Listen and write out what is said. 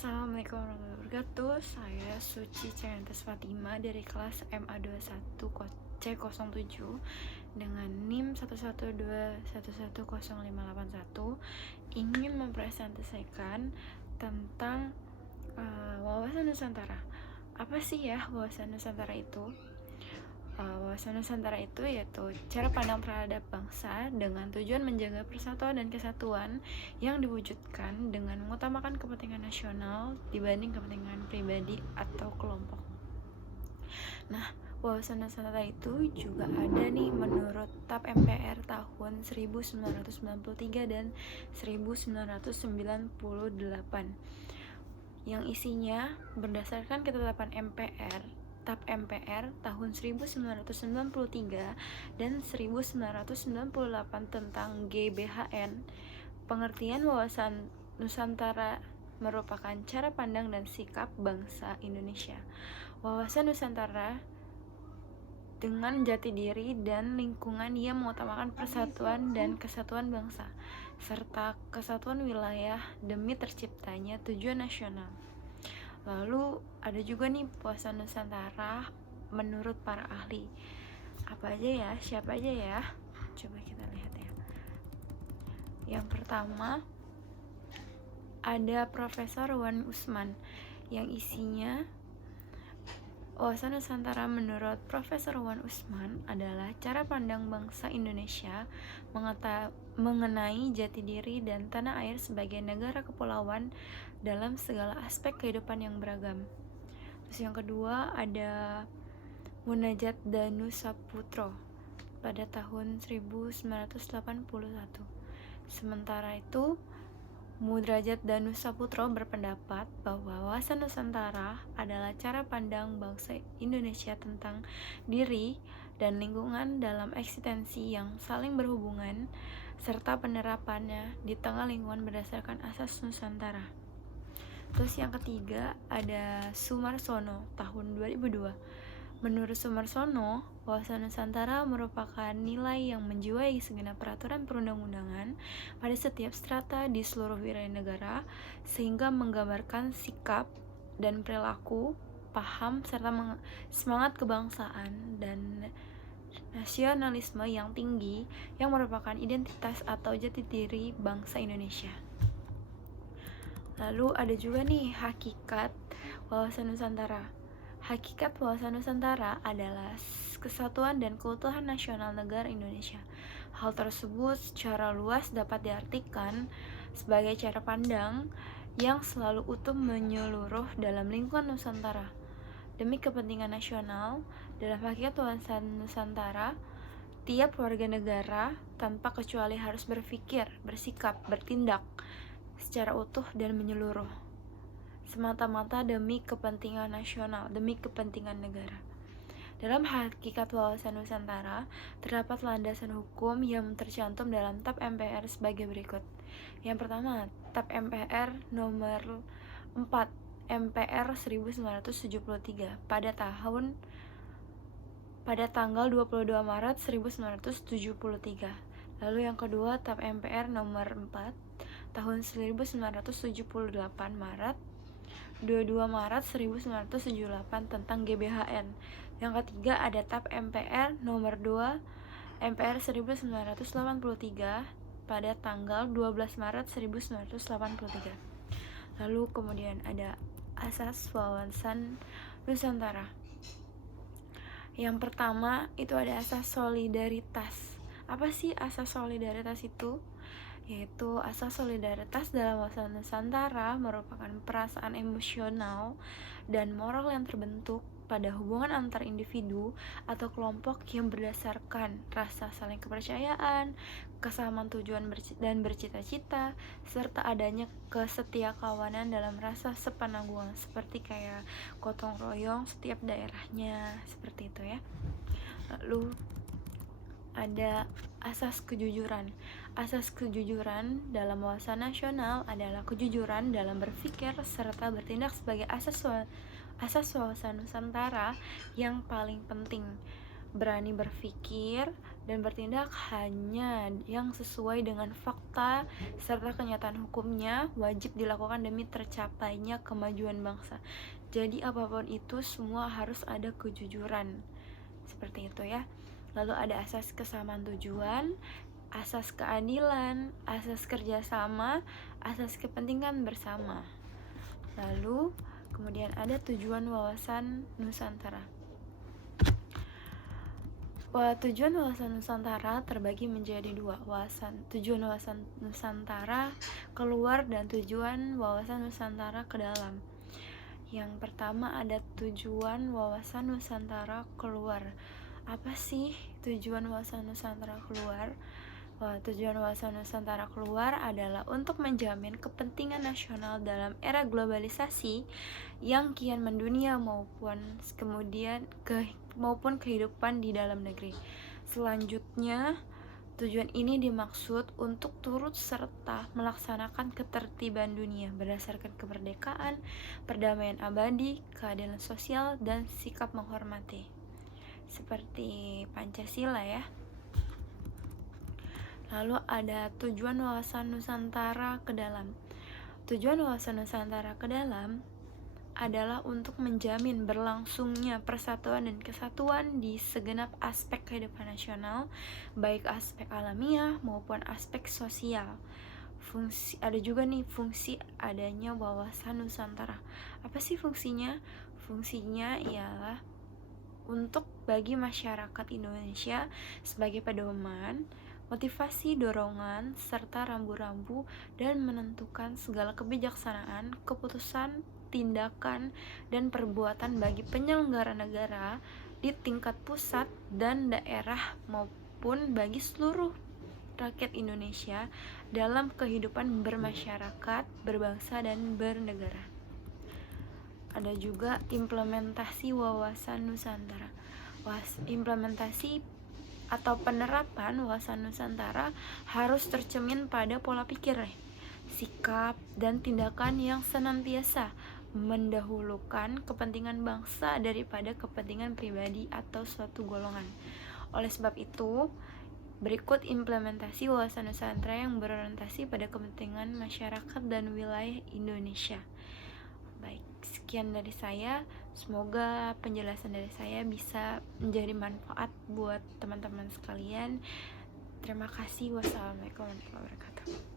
Assalamualaikum warahmatullahi wabarakatuh. Saya Suci Cayantes Fatima dari kelas MA21 C07 dengan NIM 112110581 ingin mempresentasikan tentang wawasan Nusantara. Apa sih ya wawasan Nusantara itu? Wawasan Nusantara itu yaitu cara pandang terhadap bangsa dengan tujuan menjaga persatuan dan kesatuan yang diwujudkan dengan mengutamakan kepentingan nasional dibanding kepentingan pribadi atau kelompok. Nah, wawasan Nusantara itu juga ada nih menurut TAP MPR tahun 1993 dan 1998 yang isinya berdasarkan ketetapan MPR TAP MPR tahun 1993 dan 1998 tentang GBHN. Pengertian wawasan Nusantara merupakan cara pandang dan sikap bangsa Indonesia. Wawasan Nusantara dengan jati diri dan lingkungan yang mengutamakan persatuan dan kesatuan bangsa serta kesatuan wilayah demi terciptanya tujuan nasional. Lalu ada juga nih wawasan Nusantara menurut para ahli. Apa aja ya? Siapa aja ya? Coba kita lihat ya. Yang pertama ada Profesor Wan Usman yang isinya wawasan Nusantara menurut Profesor Wan Usman adalah cara pandang bangsa Indonesia mengenai jati diri dan tanah air sebagai negara kepulauan dalam segala aspek kehidupan yang beragam. Terus yang kedua ada Munajat Danu Saputro pada tahun 1981. Sementara itu Mudrajat Danu Saputro berpendapat bahwa wawasan Nusantara adalah cara pandang bangsa Indonesia tentang diri dan lingkungan dalam eksistensi yang saling berhubungan serta penerapannya di tengah lingkungan berdasarkan asas Nusantara. Terus yang ketiga ada Sumarsono tahun 2002. Menurut Sumarsono, wawasan Nusantara merupakan nilai yang menjiwai segenap peraturan perundang-undangan pada setiap strata di seluruh wilayah negara, sehingga menggambarkan sikap dan perilaku, paham, serta semangat kebangsaan dan nasionalisme yang tinggi yang merupakan identitas atau jati diri bangsa Indonesia. Lalu ada juga nih hakikat wawasan Nusantara. Hakikat wawasan Nusantara adalah kesatuan dan keutuhan nasional negara Indonesia. Hal tersebut secara luas dapat diartikan sebagai cara pandang yang selalu utuh menyeluruh dalam lingkungan Nusantara. Demi kepentingan nasional, dalam hakikat wawasan Nusantara, tiap warga negara tanpa kecuali harus berpikir, bersikap, bertindak secara utuh dan menyeluruh, semata-mata demi kepentingan nasional, demi kepentingan negara. Dalam hakikat wawasan Nusantara, terdapat landasan hukum yang tercantum dalam TAP MPR sebagai berikut. Yang pertama, TAP MPR nomor 4 MPR 1973 pada tanggal 22 Maret 1973. Lalu yang kedua, TAP MPR nomor 4 tahun 1978 Maret 22 Maret 1978 tentang GBHN. Yang ketiga ada TAP MPR nomor 2 MPR 1983 pada tanggal 12 Maret 1983. Lalu kemudian ada asas wawasan Nusantara. Yang pertama itu ada asas solidaritas. Apa sih asas solidaritas itu? Yaitu asas solidaritas dalam wawasan Nusantara merupakan perasaan emosional dan moral yang terbentuk pada hubungan antar individu atau kelompok yang berdasarkan rasa saling kepercayaan, kesamaan tujuan dan bercita-cita, serta adanya kesetiakawanan dalam rasa sepenanggungan seperti kayak gotong royong setiap daerahnya, seperti itu ya. Lalu ada asas kejujuran. Asas kejujuran dalam wawasan nasional adalah kejujuran dalam berpikir serta bertindak sebagai asas wawasan Nusantara yang paling penting. berani berpikir dan bertindak hanya yang sesuai dengan fakta serta kenyataan hukumnya wajib dilakukan demi tercapainya kemajuan bangsa. Jadi apapun itu semua harus ada kejujuran. Seperti itu ya. Lalu ada asas kesamaan tujuan, asas keadilan, asas kerjasama, asas kepentingan bersama. Lalu kemudian ada tujuan wawasan Nusantara. Tujuan wawasan Nusantara terbagi menjadi dua, tujuan wawasan Nusantara keluar dan tujuan wawasan Nusantara ke dalam. Yang pertama ada tujuan wawasan Nusantara keluar. Apa sih tujuan wawasan Nusantara keluar? Tujuan wawasan Nusantara keluar adalah untuk menjamin kepentingan nasional dalam era globalisasi yang kian mendunia maupun kehidupan di dalam negeri. Selanjutnya, tujuan ini dimaksud untuk turut serta melaksanakan ketertiban dunia berdasarkan kemerdekaan, perdamaian abadi, keadilan sosial, dan sikap menghormati. Seperti Pancasila ya. Lalu ada tujuan wawasan Nusantara ke dalam. Tujuan wawasan Nusantara ke dalam adalah untuk menjamin berlangsungnya persatuan dan kesatuan di segenap aspek kehidupan nasional, baik aspek alamiah maupun aspek sosial. Ada juga nih fungsi adanya wawasan Nusantara. Apa sih fungsinya? Fungsinya ialah untuk bagi masyarakat Indonesia sebagai pedoman, motivasi, dorongan, serta rambu-rambu dan menentukan segala kebijaksanaan, keputusan, tindakan, dan perbuatan bagi penyelenggara negara di tingkat pusat dan daerah maupun bagi seluruh rakyat Indonesia dalam kehidupan bermasyarakat, berbangsa, dan bernegara. Ada juga implementasi wawasan Nusantara. Implementasi atau penerapan wawasan Nusantara harus tercermin pada pola pikir, sikap, dan tindakan yang senantiasa mendahulukan kepentingan bangsa daripada kepentingan pribadi atau suatu golongan. Oleh sebab itu, berikut implementasi wawasan Nusantara yang berorientasi pada kepentingan masyarakat dan wilayah Indonesia. Baik, sekian dari saya. Semoga penjelasan dari saya bisa menjadi manfaat buat teman-teman sekalian. Terima kasih. Wassalamualaikum warahmatullahi wabarakatuh.